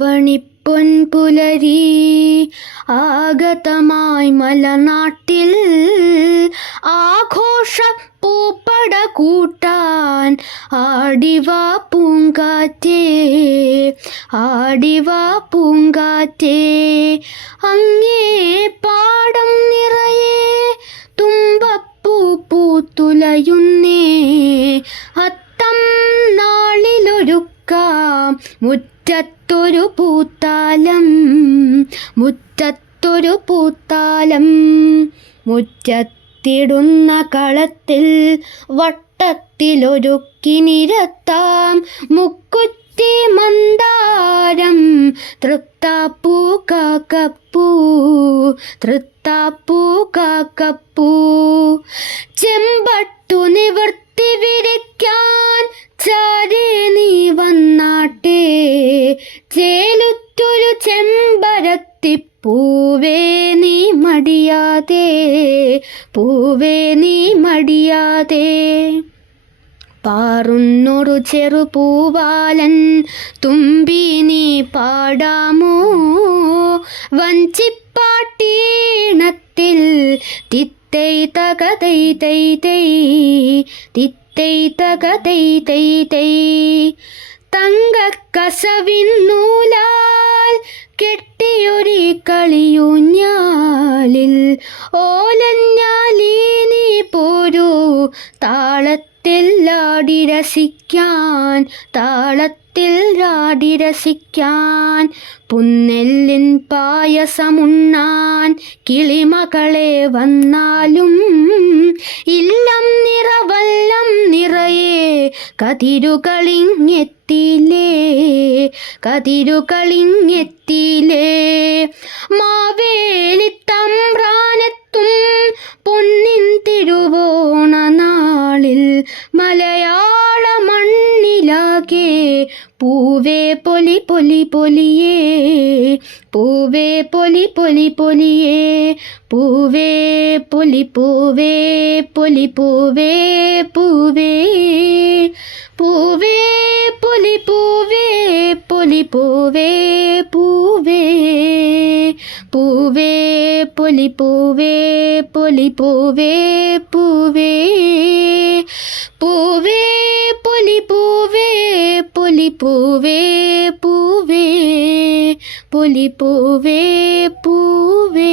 വണിപ്പൊൻപുലരി ആഗതമായി മലനാട്ടിൽ ആഘോഷ പൂപ്പട കൂട്ടാൻ ആടിവാ പൂങ്കാറ്റേ ആടിവാ പൂങ്കാറ്റേ. അങ്ങേ പാടം നിറയെ തുമ്പപ്പൂ പൂത്തുലയുന്നേ അത്തം നാളിലൊരുക്കാം മുറ്റത്തൊരു പൂത്താലം മുറ്റത്തൊരു പൂത്താലം. മുറ്റത്തിടുന്ന കളത്തിൽ വട്ടത്തിലൊരുക്കി നിരത്താം മുക്കുറ്റി മന്ദാരം. തൃത്താപ്പൂ കാക്കപ്പൂ തൃത്താപ്പൂ കാക്കപ്പൂ. ചെമ്പട്ടു നിവർത്തി ചെമ്പരത്തിപ്പൂവേ നീ മടിയാതെ പൂവേ നീ മടിയാതെ. പാറുന്നൊരു ചെറുപൂവാലൻ തുമ്പി നീ പാടാമോ? വഞ്ചിപ്പാട്ടീണത്തിൽ തിത്തൈ തക തൈ തൈ തിത്തൈ തക തൈ തൈ. തൈ തങ്കക്കസവിന്നൂലാൽ കെട്ടിയൊരി കളിയൂഞ്ഞാലിൽ ഓലഞ്ഞാലീ നീ പോരൂ. താളത്തിൽ രാടി രസിക്കാൻ താളത്തിൽ രാടി രസിക്കാൻ. പുന്നെല്ലിൻ പായസമുണ്ണാൻ കിളിമകളെ വന്നാലും ഇല്ലം നിറവല്ലം നിറയെ കതിരുകളിങ്ങെത്തിലേ കതിരുകളിങ്ങെത്തിയില്ലേ പൂവേ പൊലി പൊലി പൊലിയേ പൂവേ പൊലി പൊലി പൊലിയേ പൂവേ പൊലി പൂവേ പൊലി പൂവേ പൂവേ പൂവേ പൊലി പൂവേ പൊലി പൂവേ പൂവേ പൂവേ പൊലി പൂവേ പൊലി പൂവേ പൂവേ പൂവേ பூவே பூவே புலி பூவே பூவே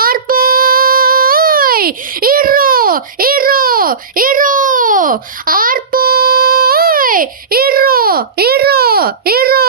ஆர்பாய் இரோ இரோ இரோ ஆர்பாய் இரோ இரோ இரோ